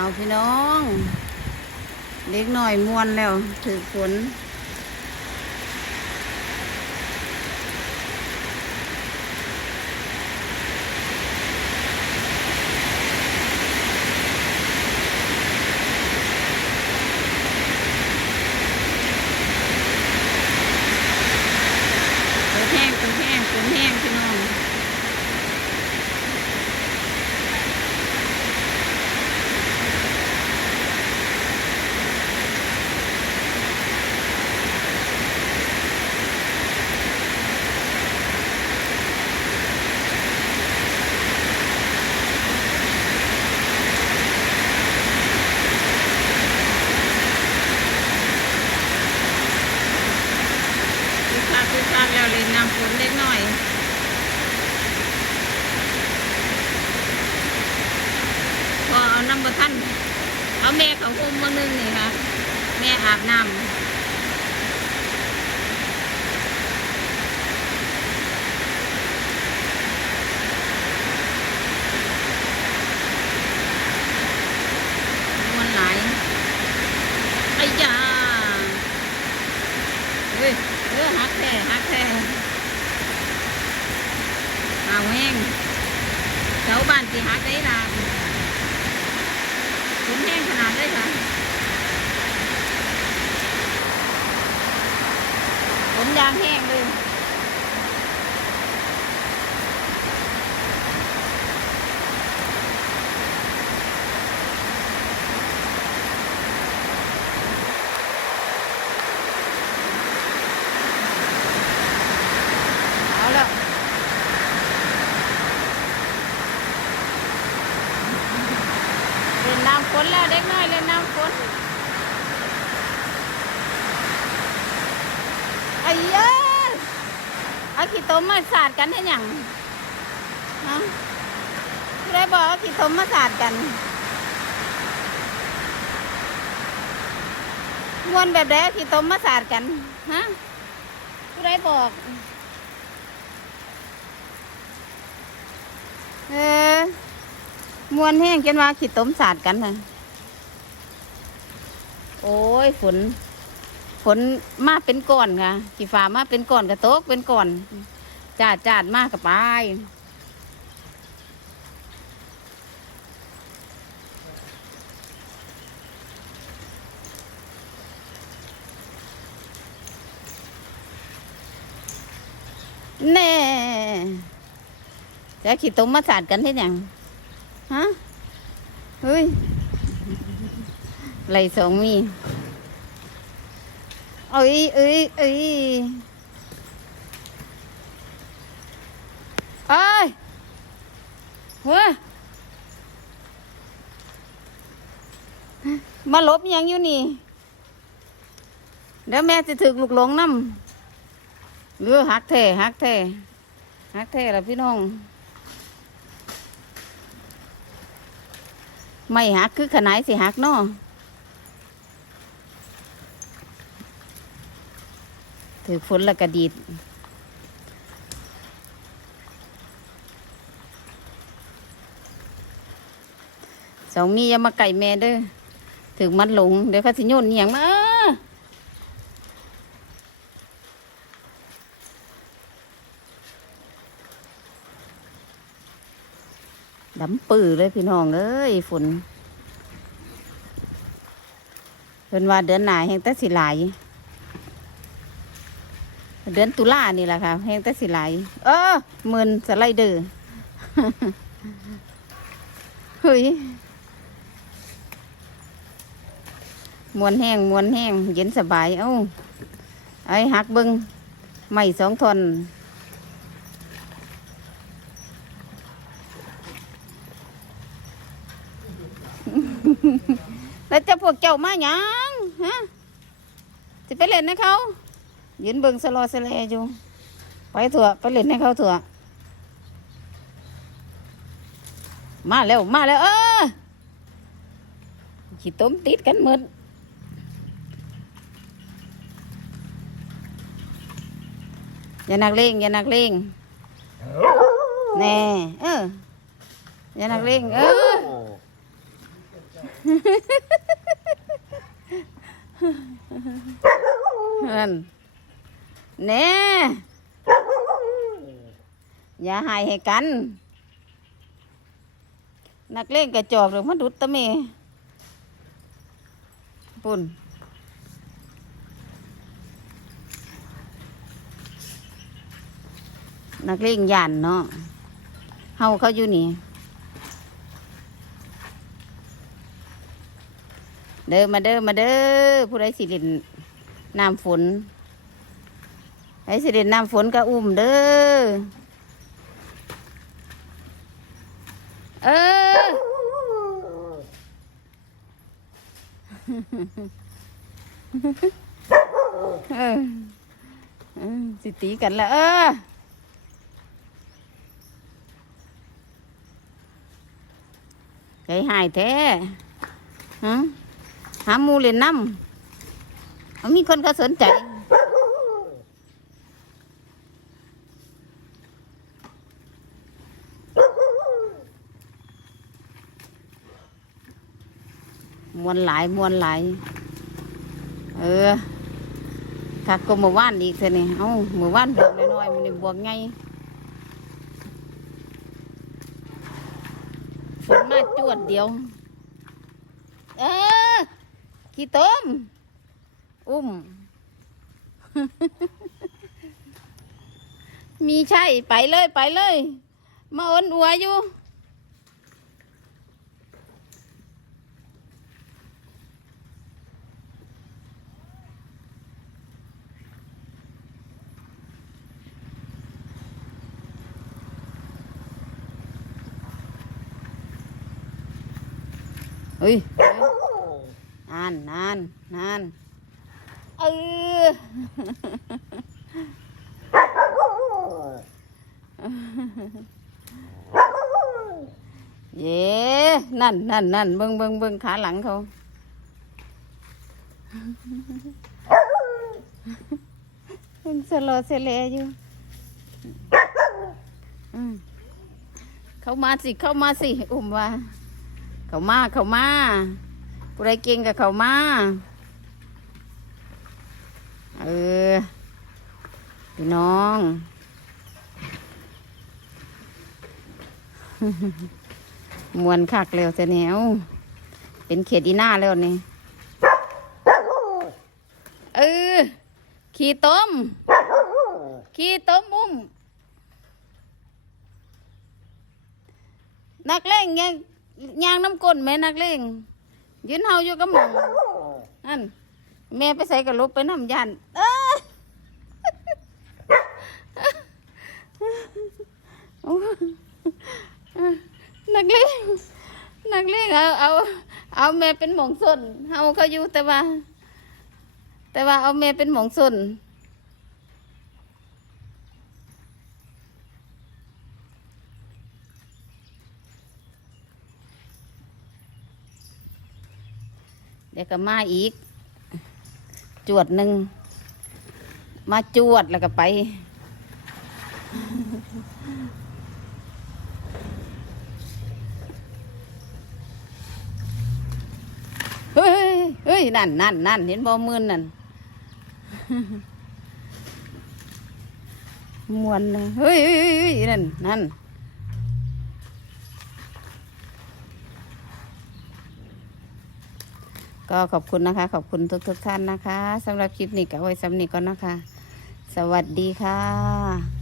เอาพี่น้อง เล็กหน่อยมวนแล้วถือฝนฝนแห้งฝนแห้งฝนแห้งพี่น้อง คึ กคักแล้วเลยน้ำฝนเล็กหน่อยพอเอาน้ำบะท่านเอาแม่เขาอุ้มมานึงนี่ค่ะแม่อาบน้ำมันไหลายไอ้ยาเฮ้ยเออหักแท้หักแท้ เอาแห้งแถวบ้านสิหักได้ล่ะ ฝนแห้งขนาดเลยค่ะฝนยางแห้งเลย เอาแล้ว เล่นน้ำฝนแล้วเด็กน้อยเล่นน้ำฝนไอ้เย้ยเอาขี้ตมมาสาดกันให้หยังฮะผู้ใดบอกอาขี้ตมมาสาดกันมวนแบบใดอาขี้ตมมาสาดกันฮะผู้ใดบอกเออ มวนแห้งจนว่าขีดต้มสาดกันเลยโอ้ยฝน ฝนมาเป็นก้อนค่ะขีฟ้ามาเป็นก้อนกระโตกเป็นก้อนจาดจาดมากกับไปแน่จะขีดต้มมาสาดกันที่ยัง ฮะ เฮ้ย ไหลสองมีเอ้ยเอ้ยเอ้ยเอ้ยหัวมาลบยังอยู่นี่ เดี๋ยวแม่จะถึกลูกหลงน้ำเรือหักแท่หักแท่หักแท่ละพี่น้อง ไม่หักคือขนาดสิหักเนาะถือฝนละกระดีดสองมีอย่ามาไก่แม่เด้อถึงมันหลง เดี๋ยวเขาสิโยนเหียงมาเอ้อ ดำปื้อเลยพี่น้องเอ้ยฝนเพิ่นว่าเดือนหนาแห่งแต่สิหลเดือนตุลานี่แหละค่ะแห่งแต่สิหลเออหมื่นสไลเดอร์เฮ้ยมวนแห้งมวนแห้งเย็นสบาย เอ้าไอ้หักบิงไม่สองทน แล้ว จ้ามาหยังฮะจะไปเล่นให้เขายืนเบิ่งสลอสแลอยู่ไปเถอะไปเล่นให้เขาเถอะมาแล้วมาแล้วเออขี้ต้มติดกันหมดอย่านักเลงอย่านักเลงแน่เอออย่านักเลงเออ นั่นแน่อย่าหายให้กัน นักเล่นกระจอกหรือมาดุดตะเมปุ่นนักเล่นยันเนาะเฮาเขาอยู่นี่ เด้อมาเด้อมาเด้อผู้ใดสิเล่นน้ำฝนใครสิเล่นน้ำฝนก็อุ้มเด้อเออเออสิตีกันละเออไก่หายแท้ฮะ หาหมูเล่นน้ำมีคนก็สนใจ มวนหลายมวนหลาย เออถ้าก็เมื่อวานอีกเท่นี่เอ้าเมื่อวานบวกน้อยๆมันนี่บวกไงฝนมาจวดเดียว ขี้ต้ม อุ้ม มีใช่ไปเลยไปเลย มาอ้นอัวอยู่เฮ้ยานนานนานเออเย้นั่นนั่นนั่นเบิ่งเบิ่งเบิ่งขาหลังเขาเป็นสโลอเซเลอยู่อืมเข้ามาสิ เข้ามาสิ อุ้มว่า เข้ามา เข้ามา ผู้ใดเก่งกับเขามาเออพี่น้องมวนคักเร็วเสียแนวเป็นเขตอีหน้าแล้วนี่เออขี่ต้มขี่ต้มอุ้มนักเล่งยังยางน้ำก้นแม่นักเล่ง ยืนเฮาอยู่กับหมองนั่นแม่ไปใส่กระลุบไปน้ำยันเออนักเลงนักเลงเอาเอาเอาแม่เป็นหมองส้นเฮาเขาอยู่แต่ว่า แต่ว่าเอาแม่เป็นหมองส้น ดี๋ยวก็มาอีก จวดหนึ่ง มาจวดแล้วก็ไป เฮ้ยเฮ้ยนั่นนั่นนั่นเห็นบ่มือนนั่นมวนเฮ้ยเฮ้ยเฮ้ยนั่นนั่น ก็ขอบคุณนะคะ ขอบคุณทุกทุกท่านนะคะสำหรับคลิปนี้ก็ไว้สำนีก่อนนะคะ สวัสดีค่ะ